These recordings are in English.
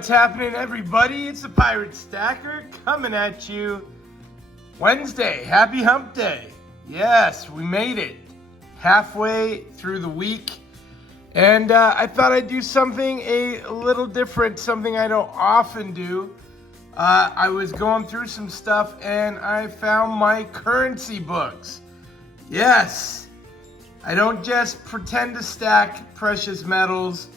What's happening, everybody? It's the Pirate Stacker coming at you Wednesday. Happy Hump Day. Yes, we made it halfway through the week. And I thought I'd do something a little different, something I don't often do. I was going through some stuff and I found my currency books. Yes, I don't just pretend to stack precious metals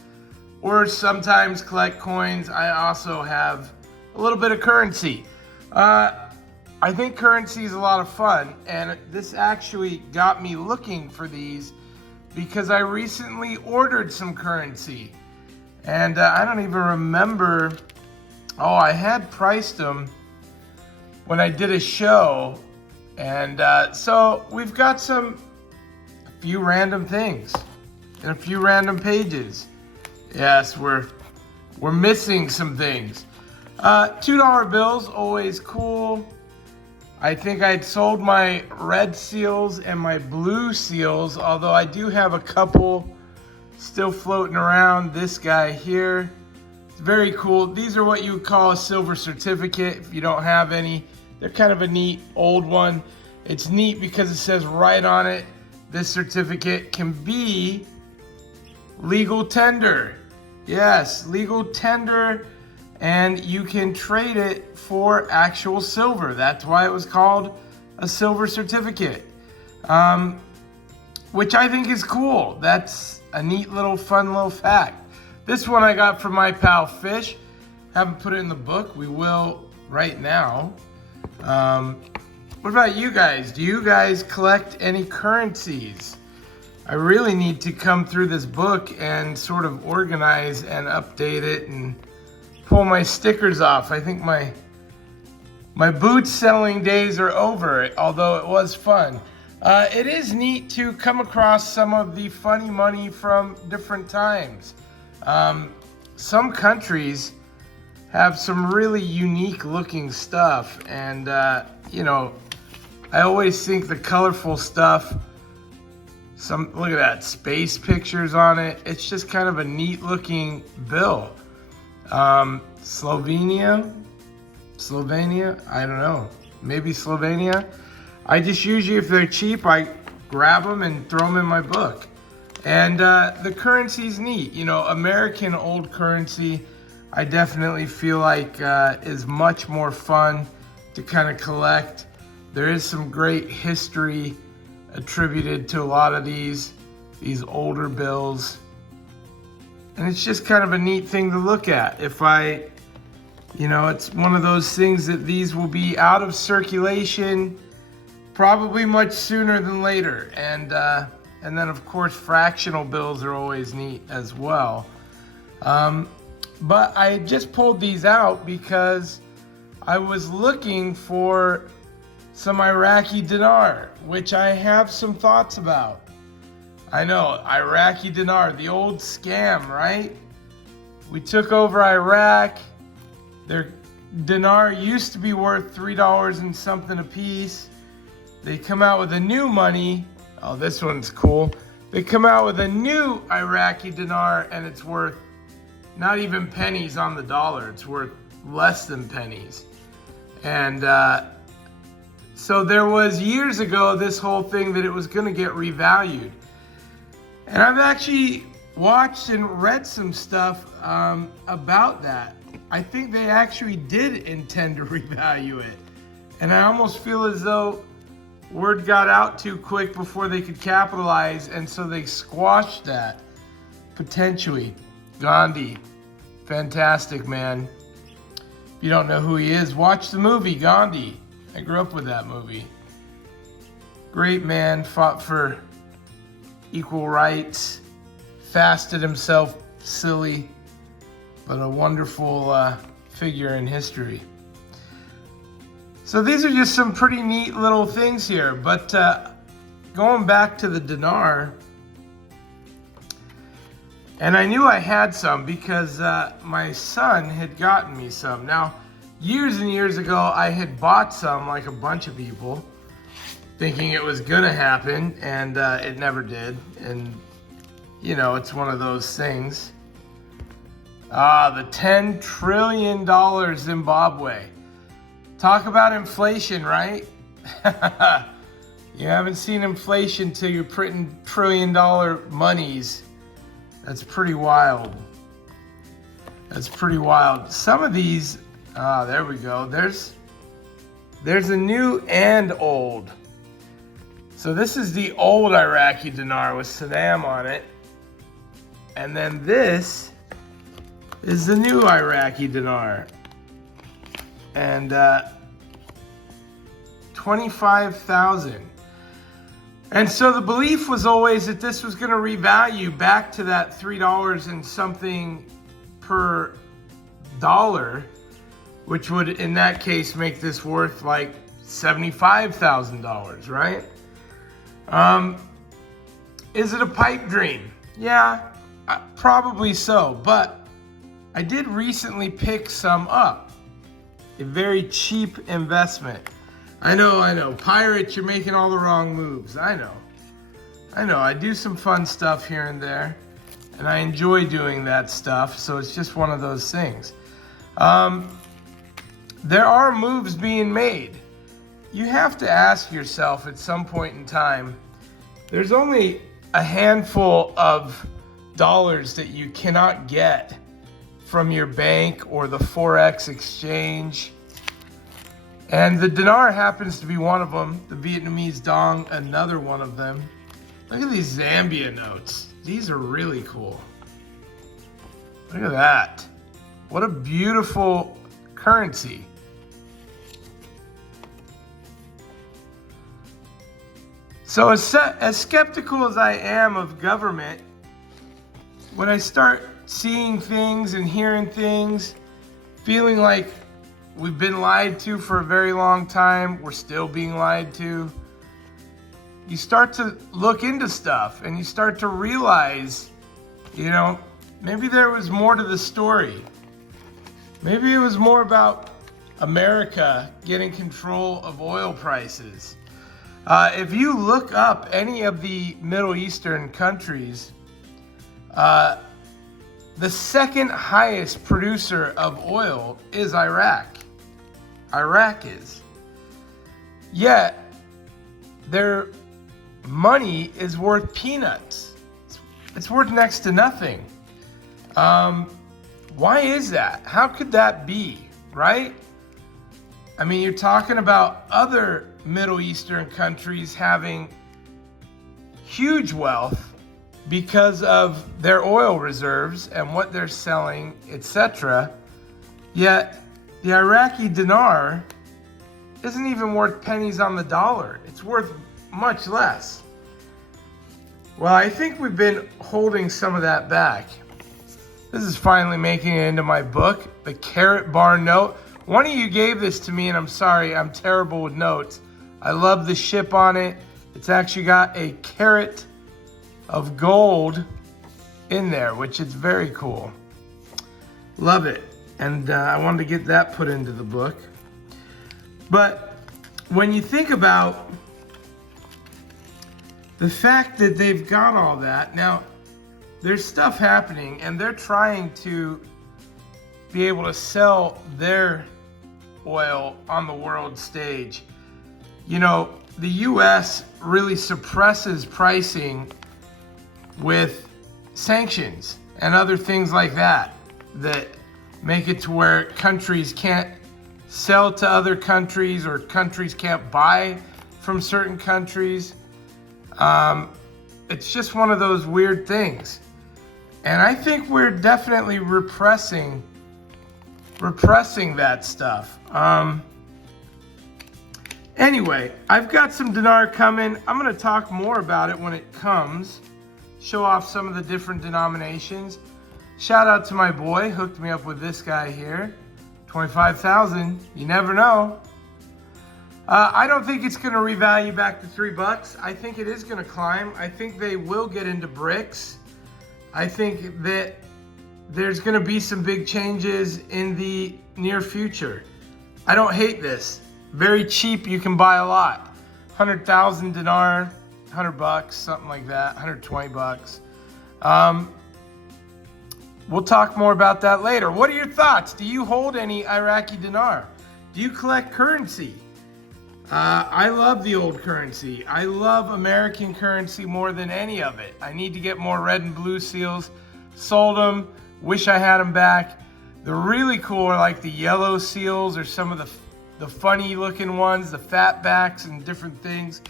or sometimes collect coins. I also have a little bit of currency. I think currency is a lot of fun, and this actually got me looking for these because I recently ordered some currency. And I don't even remember, I had priced them when I did a show. And so we've got a few random things and a few random pages. Yes, we're missing some things. $2 bills, always cool. I think I'd sold my red seals and my blue seals, although I do have a couple still floating around. This guy here, it's very cool. These are what you would call a silver certificate if you don't have any. They're kind of a neat old one. It's neat because it says right on it, this certificate can be legal tender. Yes, legal tender, and you can trade it for actual silver. That's why it was called a silver certificate, which I think is cool. That's a neat little fun little fact. This one I got from my pal Fish. Haven't put it in the book. We will right now. What about you guys? Do you guys collect any currencies? I really need to come through this book and sort of organize and update it and pull my stickers off. I think my boot selling days are over, although it was fun. It is neat to come across some of the funny money from different times. Some countries have some really unique looking stuff, and you know, I always think the colorful stuff, look at that, space pictures on it. It's just kind of a neat looking bill. Slovenia, I don't know, maybe Slovenia. I just usually, if they're cheap, I grab them and throw them in my book. And the currency's neat. You know, American old currency, I definitely feel like is much more fun to kind of collect. There is some great history attributed to a lot of these older bills. And it's just kind of a neat thing to look at. If it's one of those things that these will be out of circulation probably much sooner than later. And then of course fractional bills are always neat as well. But I just pulled these out because I was looking for some Iraqi Dinar, which I have some thoughts about. I know, Iraqi Dinar, the old scam, right? We took over Iraq. Their dinar used to be worth $3 and something a piece. They come out with a new money. Oh, this one's cool. They come out with a new Iraqi Dinar and it's worth not even pennies on the dollar. It's worth less than pennies. And so there was years ago this whole thing that it was going to get revalued. And I've actually watched and read some stuff about that. I think they actually did intend to revalue it. And I almost feel as though word got out too quick before they could capitalize, and so they squashed that, potentially. Gandhi, fantastic man. If you don't know who he is, watch the movie Gandhi. I grew up with that movie. Great man, fought for equal rights, fasted himself silly, but a wonderful figure in history. So these are just some pretty neat little things here, but going back to the dinar, and I knew I had some because my son had gotten me some. Now, years and years ago, I had bought some, like a bunch of people, thinking it was gonna happen, and it never did. And you know, it's one of those things. The $10 trillion Zimbabwe. Talk about inflation, right? You haven't seen inflation till you're printing $1 trillion monies. That's pretty wild. That's pretty wild. Some of these, there we go. There's a new and old. So this is the old Iraqi Dinar with Saddam on it. And then this is the new Iraqi Dinar. And 25,000. And so the belief was always that this was going to revalue back to that $3 and something per dollar, which would in that case make this worth like $75,000, right? Is it a pipe dream? Yeah, probably so, but I did recently pick some up. A very cheap investment. I know. Pirates, you're making all the wrong moves. I know. I do some fun stuff here and there, and I enjoy doing that stuff, so it's just one of those things. There are moves being made. You have to ask yourself at some point in time, there's only a handful of dollars that you cannot get from your bank or the Forex exchange. And the dinar happens to be one of them. The Vietnamese dong, another one of them. Look at these Zambia notes. These are really cool. Look at that. What a beautiful currency. So as skeptical as I am of government, when I start seeing things and hearing things, feeling like we've been lied to for a very long time, we're still being lied to, you start to look into stuff and you start to realize, maybe there was more to the story. Maybe it was more about America getting control of oil prices. If you look up any of the Middle Eastern countries, the second highest producer of oil is Iraq. Iraq is. Yet, their money is worth peanuts. It's worth next to nothing. Why is that? How could that be, right? I mean, you're talking about other Middle Eastern countries having huge wealth because of their oil reserves and what they're selling, etc. Yet the Iraqi dinar isn't even worth pennies on the dollar. It's worth much less. Well, I think we've been holding some of that back. This is finally making it into my book, the Carrot Bar Note. One of you gave this to me, and I'm sorry, I'm terrible with notes. I love the ship on it. It's actually got a carat of gold in there, which is very cool. Love it. And I wanted to get that put into the book. But when you think about the fact that they've got all that, now there's stuff happening and they're trying to be able to sell their oil on the world stage. The US really suppresses pricing with sanctions and other things like that make it to where countries can't sell to other countries or countries can't buy from certain countries. It's just one of those weird things. And I think we're definitely repressing that stuff. Anyway, I've got some dinar coming. I'm going to talk more about it when it comes. Show off some of the different denominations. Shout out to my boy, hooked me up with this guy here. 25,000, you never know. I don't think it's going to revalue back to $3. I think it is going to climb. I think they will get into bricks. I think that there's going to be some big changes in the near future. I don't hate this. Very cheap, you can buy a lot. 100,000 dinar, $100, something like that, $120. We'll talk more about that later. What are your thoughts? Do you hold any Iraqi Dinar? Do you collect currency? I love the old currency. I love American currency more than any of it. I need to get more red and blue seals. Sold them. Wish I had them back. The really cool are like the yellow seals or some of the funny looking ones, the fat backs and different things.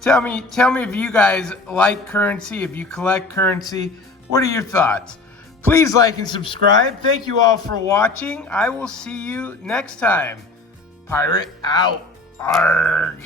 Tell me if you guys like currency, if you collect currency. What are your thoughts? Please like and subscribe. Thank you all for watching. I will see you next time. Pirate out. Arg.